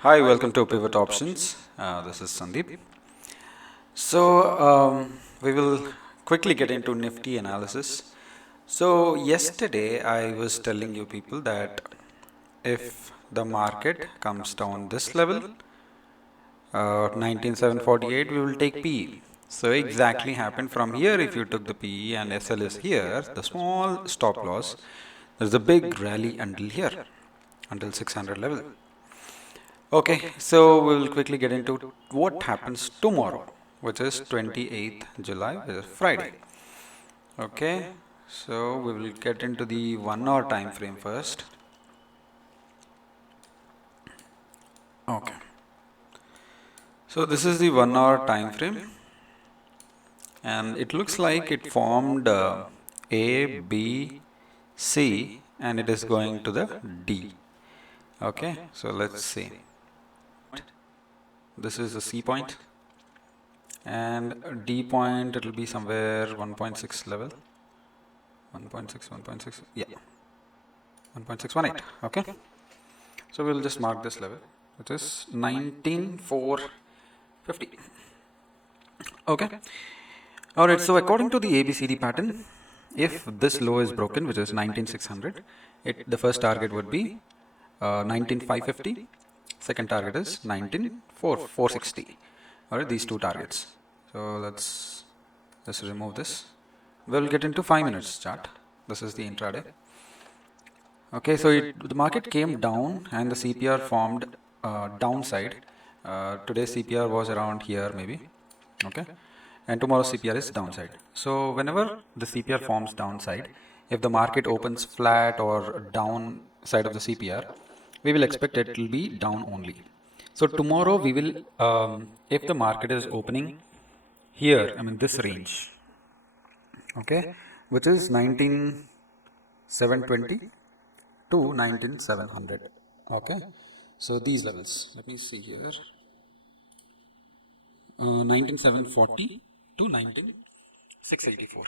Hi, welcome to Pivot Options. This is Sandeep. So, we will quickly get into Nifty analysis. So, yesterday I was telling you people that if the market comes down this level, 19748, we will take PE. So, exactly happened from here. If you took the PE and SL is here, the small stop loss, there's a big rally until here, until 600 level. Okay, so we will quickly get into what happens tomorrow, which is 28th July, which is Friday. Okay, so we will get into the 1 hour time frame first. Okay, so this is the 1 hour time frame, and it looks like it formed A, B, C, and it is going to the D. Okay, so let's see. This is the C point, and D point, it will be somewhere 1.6 level. 1.6, yeah, 1.618. Okay, so we'll just mark this level, which is 19450. Okay, all right. So according to the ABCD pattern, if this low is broken, which is 19600, the first target would be 19550. Second target is 19460. All right, these two targets. So let's remove this. We'll get into 5 minutes chart. This is the intraday. Okay, so the market came down and the CPR formed downside. Today's CPR was around here maybe. Okay, and tomorrow's CPR is downside. So whenever the CPR forms downside, if the market opens flat or down side of the CPR, we will expect it will be down only. So tomorrow we will, if the market is opening here, I mean this range, okay, which is 19720 to 19700. Okay, so these levels, let me see here, 19740 to 19684.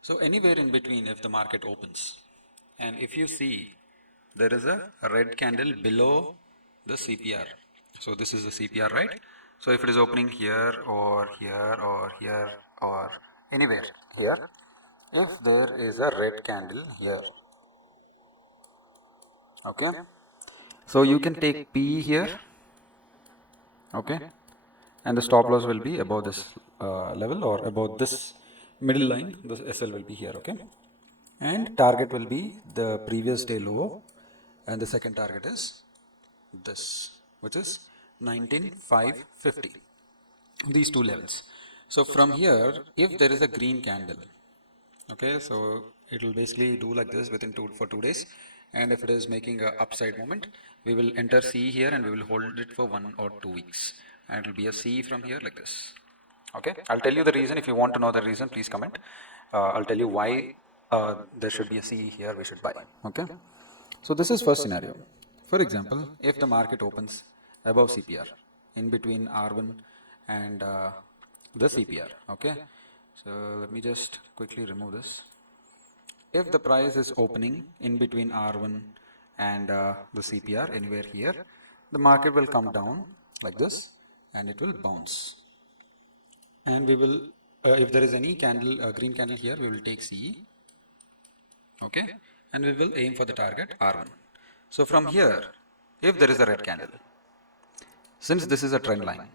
So anywhere in between, if the market opens, and if you see there is a red candle below the CPR, so this is the CPR, right? So if it is opening here or here or here or anywhere here, if there is a red candle here, okay, so you can take P here, okay, and the stop loss will be above this level or above this middle line. The SL will be here, okay, and target will be the previous day low, and the second target is this, which is 19550. These two levels. So from here, if there is a green candle, okay, so it will basically do like this within 2 days, and if it is making a upside movement, we will enter C here and we will hold it for 1 or 2 weeks, and it will be a C from here like this. Okay, I'll tell you the reason. If you want to know the reason, please comment. I'll tell you why there should be a C here, we should buy. Okay, so this is first scenario. For example, if the market opens above CPR in between R1 and the CPR, okay, so let me just quickly remove this. If the price is opening in between R1 and the CPR anywhere here, the market will come down like this and it will bounce. And we will, if there is any candle, green candle here, we will take CE, okay, and we will aim for the target R1. So from here, if there is a red candle, since this is a trend line,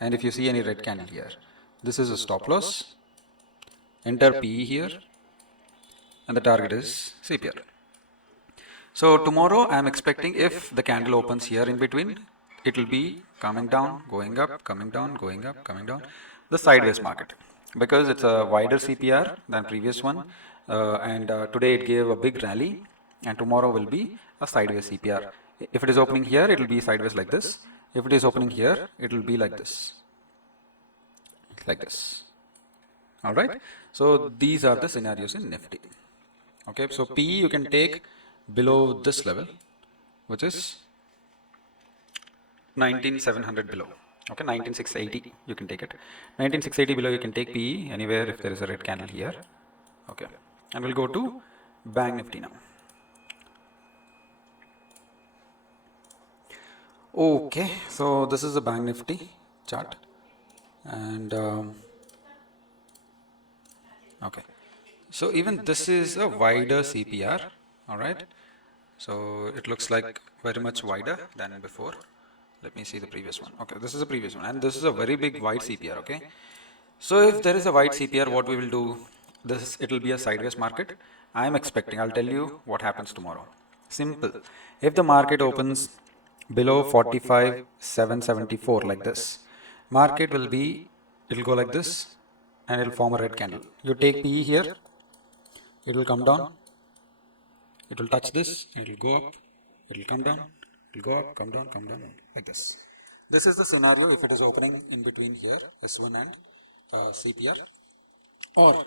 and if you see any red candle here, this is a stop loss, enter PE here, and the target is CPR. So tomorrow I am expecting if the candle opens here in between, it will be coming down, going up, coming down, going up, coming down, the sideways market, because it's a wider CPR than previous one, and today it gave a big rally, and tomorrow will be a sideways CPR. If it is opening here, it will be sideways like this. If it is opening here, it will be like this, like this. All right. So these are the scenarios in Nifty. Okay. So P you can take below this level, which is 19700 below. Okay, 19680 you can take it. 19680 below you can take PE anywhere if there is a red candle here. Okay, and we'll go to Banknifty now. Okay, so this is a Bank Nifty chart, and okay, so even this is a wider CPR, all right. So it looks like very much wider than before. Let me see the previous one. Okay, this is the previous one, and this is a very big wide CPR. Okay, so if there is a wide CPR, what we will do? This it will be a sideways market. I am expecting. I'll tell you what happens tomorrow. Simple. If the market opens below 45,774 like this, market will be. It will go like this, and it will form a red candle. You take PE here. It will come down. It will touch this. It will go up. It will come down. It will go up, come down, like this. This is the scenario if it is opening in between here, S1 and CPR, or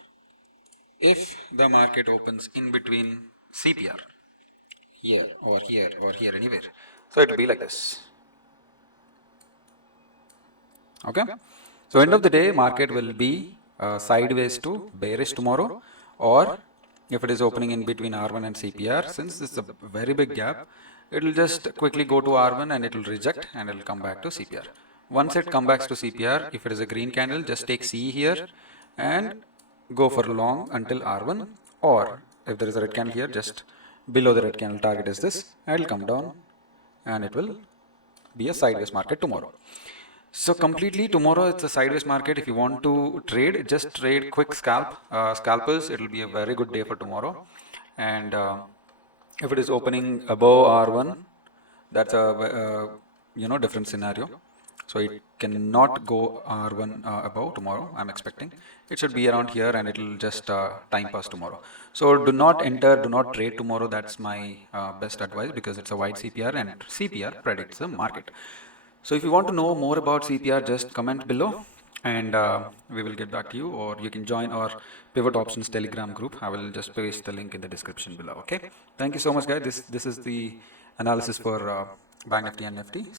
if the market opens in between CPR, here or here or here, anywhere. So it will be like this. Okay. So end of the day, market will be sideways to bearish tomorrow, or if it is opening in between R1 and CPR, since this is a very big gap, it will just quickly go to R1 and it will reject and it will come back to CPR. Once it comes back to CPR, if it is a green candle, just take C here and go for long until R1, or if there is a red candle here, just below the red candle target is this, and it will come down and it will be a sideways market tomorrow. So completely tomorrow it's a sideways market. If you want to trade, just trade quick scalpers. It will be a very good day for tomorrow. And if it is opening above R1, that's a different scenario. So it cannot go R1 above tomorrow. I'm expecting it should be around here, and it will just time pass tomorrow. So do not enter, do not trade tomorrow. That's my best advice, because it's a wide CPR and CPR predicts the market. So if you want to know more about CPR, just comment below, and we will get back to you, or you can join our Pivot Options Telegram group. I will just paste the link in the description below. Okay. Thank you so much, guys. This is the analysis for Bank Nifty and Nifty.